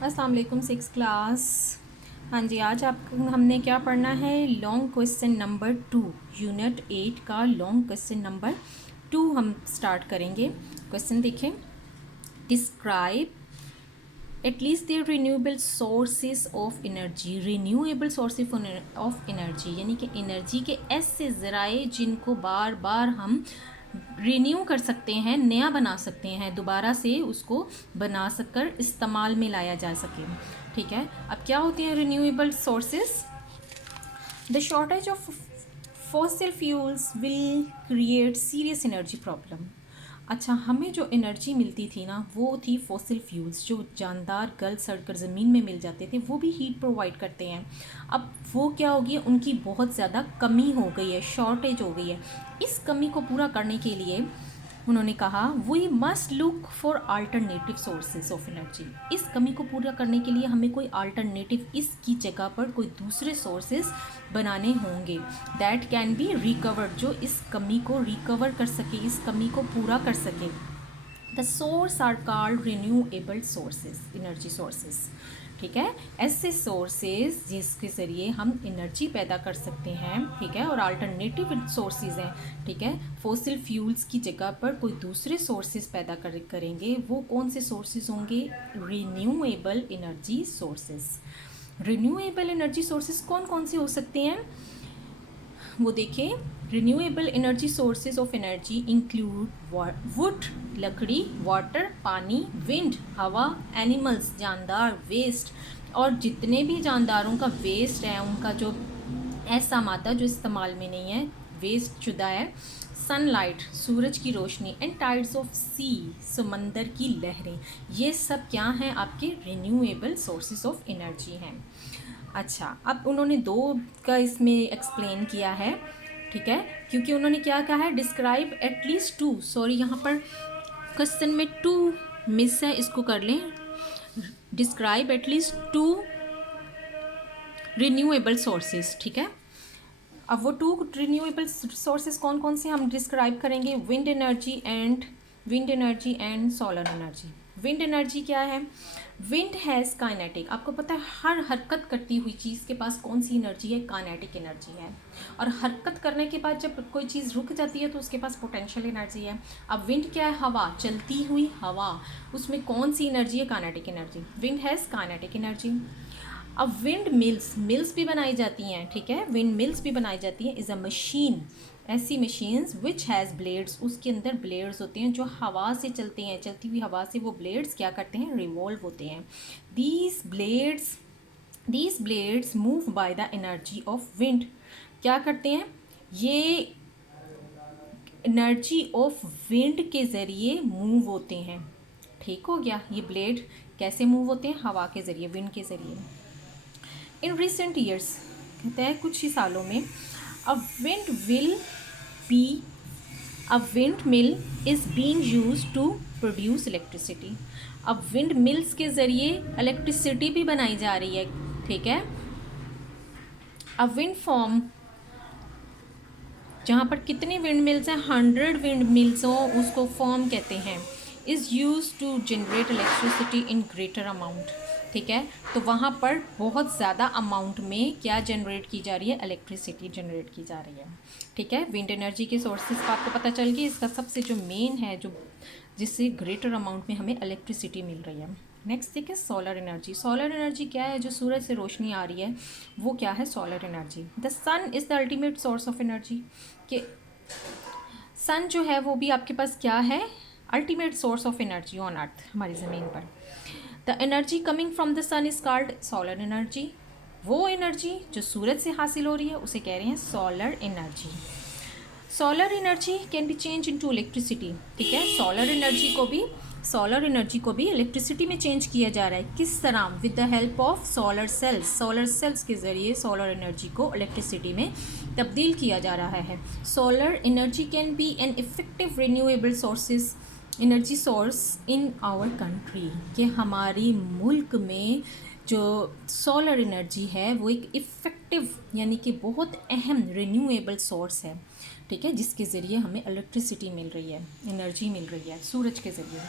अस्सलाम वालेकुम six class. हाँ जी, आज आप हमने क्या पढ़ना है? लॉन्ग क्वेश्चन नंबर 2, यूनिट 8 का लॉन्ग क्वेश्चन नंबर 2 हम स्टार्ट करेंगे। क्वेश्चन देखें। Describe at least their renewable sources of energy. Renewable sources of energy यानी कि एनर्जी के ऐसे ज़राए जिनको बार बार हम रिन्यू कर सकते हैं, नया बना सकते हैं, दोबारा से उसको बना सककर इस्तेमाल में लाया जा सके। ठीक है, अब क्या होते हैं renewable sources? The shortage of fossil fuels will create serious energy problem. अच्छा, हमें जो एनर्जी मिलती थी ना वो थी फॉसिल फ्यूल्स, जो जानदार गल सड़कर ज़मीन में मिल जाते थे, वो भी हीट प्रोवाइड करते हैं। अब वो क्या होगी, उनकी बहुत ज़्यादा कमी हो गई है, शॉर्टेज हो गई है। इस कमी को पूरा करने के लिए उन्होंने कहा we must look for alternative sources of energy. इस कमी को पूरा करने के लिए हमें कोई अल्टरनेटिव, इसकी जगह पर कोई दूसरे सोर्सेज बनाने होंगे दैट कैन बी रिकवर्ड, जो इस कमी को रिकवर कर सके, इस कमी को पूरा कर सके। The source are called renewable sources, energy sources. ठीक है, ऐसे सोर्सेज जिसके ज़रिए हम एनर्जी पैदा कर सकते हैं। ठीक है, और अल्टरनेटिव सोर्सेज हैं। ठीक है, फॉसिल फ्यूल्स की जगह पर कोई दूसरे सोर्सेज पैदा करेंगे। वो कौन से सोर्सेज होंगे? Renewable energy sources. Renewable energy sources कौन कौन से हो सकते हैं वो देखें। Renewable energy sources of energy include would, लकड़ी, वाटर, पानी, विंड, हवा, एनिमल्स, जानदार, वेस्ट, और जितने भी जानदारों का वेस्ट है उनका जो ऐसा मादा जो इस्तेमाल में नहीं है, वेस्ट शुदा है, सनलाइट, सूरज की रोशनी, एंड टाइड्स ऑफ सी, समंदर की लहरें, ये सब क्या हैं? आपके रिन्यूएबल सोर्सेज ऑफ एनर्जी हैं। अच्छा, अब उन्होंने दो का इसमें एक्सप्लेन किया है। ठीक है, क्योंकि उन्होंने क्या कहा है? डिस्क्राइब एटलीस्ट टू, सॉरी यहाँ पर क्वेश्चन में 2 मिस है, इसको कर लें। Describe at least 2 renewable sources. ठीक है, अब वो 2 रिन्यूएबल सोर्सेज कौन कौन से हम डिस्क्राइब करेंगे? Wind energy and solar energy. Wind energy क्या है? विंड हैज़ काइनेटिक, आपको पता है हर हरकत करती हुई चीज़ के पास कौन सी एनर्जी है? काइनेटिक एनर्जी है। और हरकत करने के बाद जब कोई चीज़ रुक जाती है तो उसके पास पोटेंशियल एनर्जी है। अब विंड क्या है? हवा, चलती हुई हवा, उसमें कौन सी एनर्जी है? Kinetic energy. Wind has kinetic energy. अब विंड मिल्स भी बनाई जाती हैं। ठीक है, विंड मिल्स भी बनाई जाती हैं। इज़ अ मशीन, ऐसी मशीन्स विच हैज़ ब्लेड्स, उसके अंदर ब्लेड्स होते हैं जो हवा से चलते हैं, चलती हुई हवा से वो ब्लेड्स क्या करते हैं? रिवॉल्व होते हैं। These blades move by the energy of wind. क्या करते हैं? ये एनर्जी ऑफ विंड के ज़रिए मूव होते हैं। ठीक हो गया, ये ब्लेड कैसे मूव होते हैं? हवा के ज़रिए, विंड के ज़रिए। इन रिसेंट ईयर्स, कहते हैं कुछ ही सालों में, a wind mill is being used to produce electricity. अब विंड मिल्स के ज़रिए इलेक्ट्रिसिटी भी बनाई जा रही है। ठीक है, अब विंड फॉर्म, जहाँ पर कितने विंड मिल्स हैं? 100 विंड मिल्स हो, उसको फॉर्म कहते हैं। Is use to generate electricity in greater amount. ठीक है, तो वहाँ पर बहुत ज़्यादा अमाउंट में क्या जनरेट की जा रही है? इलेक्ट्रिसिटी जनरेट की जा रही है। ठीक है, विंड एनर्जी के सोर्सेज का आपको पता चल गया। इसका सबसे जो मेन है, जो जिससे ग्रेटर अमाउंट में हमें इलेक्ट्रिसिटी मिल रही है। नेक्स्ट देखिए सोलर एनर्जी। सोलर एनर्जी क्या है? जो सूरज से रोशनी आ रही है वो क्या है? Solar energy. The sun is the ultimate source of energy. कि सन जो है वो भी आपके पास क्या है? Ultimate source of energy on earth, हमारी ज़मीन पर। The energy coming from the sun is called solar energy. वो एनर्जी जो सूरज से हासिल हो रही है उसे कह रहे हैं solar energy. Solar energy can B change into electricity. ठीक है, सोलर एनर्जी को भी इलेक्ट्रिसिटी में चेंज किया जा रहा है। किस तरह? With the help of solar cells के ज़रिए सोलर एनर्जी को इलेक्ट्रिसिटी में तब्दील किया जा रहा है। Solar energy can be an effective renewable sources energy source in our country. कि हमारी मुल्क में जो सोलर एनर्जी है वो एक इफ़ेक्टिव यानी कि बहुत अहम रिन्यूएबल सोर्स है। ठीक है, जिसके ज़रिए हमें इलेक्ट्रिसिटी मिल रही है, एनर्जी मिल रही है सूरज के ज़रिए।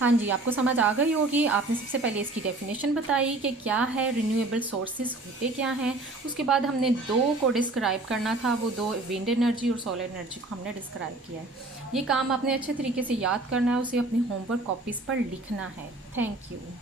हाँ जी, आपको समझ आ गई होगी। आपने सबसे पहले इसकी डेफिनेशन बताई कि क्या है, रिन्यूएबल सोर्सेज होते क्या हैं। उसके बाद हमने दो को डिस्क्राइब करना था, वो दो विंड एनर्जी और सोलर एनर्जी को हमने डिस्क्राइब किया है। ये काम आपने अच्छे तरीके से याद करना है, उसे अपनी होमवर्क कॉपीज़ पर लिखना है। Thank you.